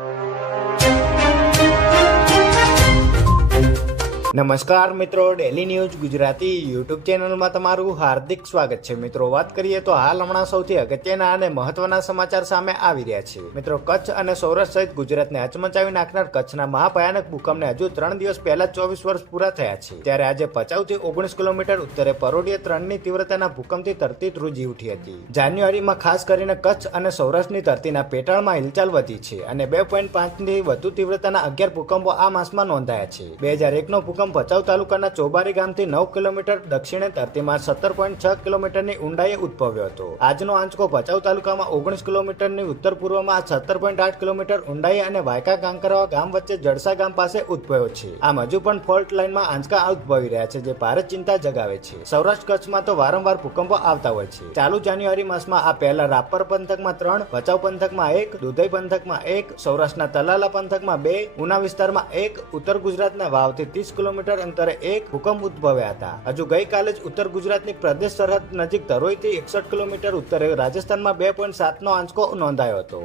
you. નમસ્કાર મિત્રો daily news Gujarati YouTube ચેનલમાં તમારું હાર્દિક સ્વાગત છે. મિત્રો, વાત કરીએ તો હાલ હમણાં સૌથી અગત્યના અને મહત્વના સમાચાર સામે આવી રહ્યા છે. મિત્રો, કચ્છ અને સૌરાષ્ટ્ર સહિત ગુજરાતને હચમચાવી નાખનાર કચ્છના મહાભયાનક ભૂકંપને હજુ ત્રણ દિવસ પહેલા ચોવીસ વર્ષ પૂરા થયા છે. ત્યારે આજે પચાવથી ઓગણીસ કિલોમીટર ઉત્તરે પરોડીએ ત્રણની તીવ્રતાના ભૂકંપથી ધરતી ધ્રુજી ઉઠી હતી. જાન્યુઆરીમાં ખાસ કરીને કચ્છ અને સૌરાષ્ટ્રની ધરતીના પેટાળમાં હિલચાલ વધી છે અને બે પોઈન્ટ પાંચની વધુ તીવ્રતાના અગિયાર ભૂકંપો આ માસમાં નોંધાયા છે. બે હજાર એકનો ભૂકંપ ભચાઉ તાલુકાના ચોબારી ગામથી નવ કિલોમીટર દક્ષિણે ધરતીમાં સત્તર પોઈન્ટ છ કિલોમીટરની ઊંડાઈએ ઉદ્ભવ્યો હતો. આજનો આંચકો ભચાઉ તાલુકામાં ઓગણીસ કિલોમીટરની ઉત્તર પૂર્વમાં સત્તર પોઈન્ટ આઠ કિલોમીટર ઊંડાઈ અને વાયકા કાંકરવા ગામ વચ્ચે જડસા ગામ પાસે ઉદ્ભવ્યો છે. આમ હજુ પણ ફોલ્ટ લાઇનમાં આંચકા ઉદ્ભવી રહ્યા છે, જે ભારે ચિંતા જગાવે છે. સૌરાષ્ટ્ર કચ્છમાં તો વારંવાર ભૂકંપો આવતા હોય છે. ચાલુ જાન્યુઆરી માસમાં આ પહેલા રાપર પંથકમાં ત્રણ, ભચાઉ પંથકમાં એક, દુધઈ પંથકમાં એક, સૌરાષ્ટ્રના તલાલા પંથકમાં બે, ઉના વિસ્તારમાં એક, ઉત્તર ગુજરાતના વાવથી ત્રીસ કિલોમીટર અંતરે એક ભૂકંપ ઉદ્ભવ્યા હતા. હજુ ગઈકાલે જ ઉત્તર ગુજરાતની પ્રદેશ સરહદ નજીક ધરોઈથી એકસઠ કિલોમીટર ઉત્તરે રાજસ્થાનમાં બે પોઈન્ટ સાતનો આંચકો નોંધાયો હતો.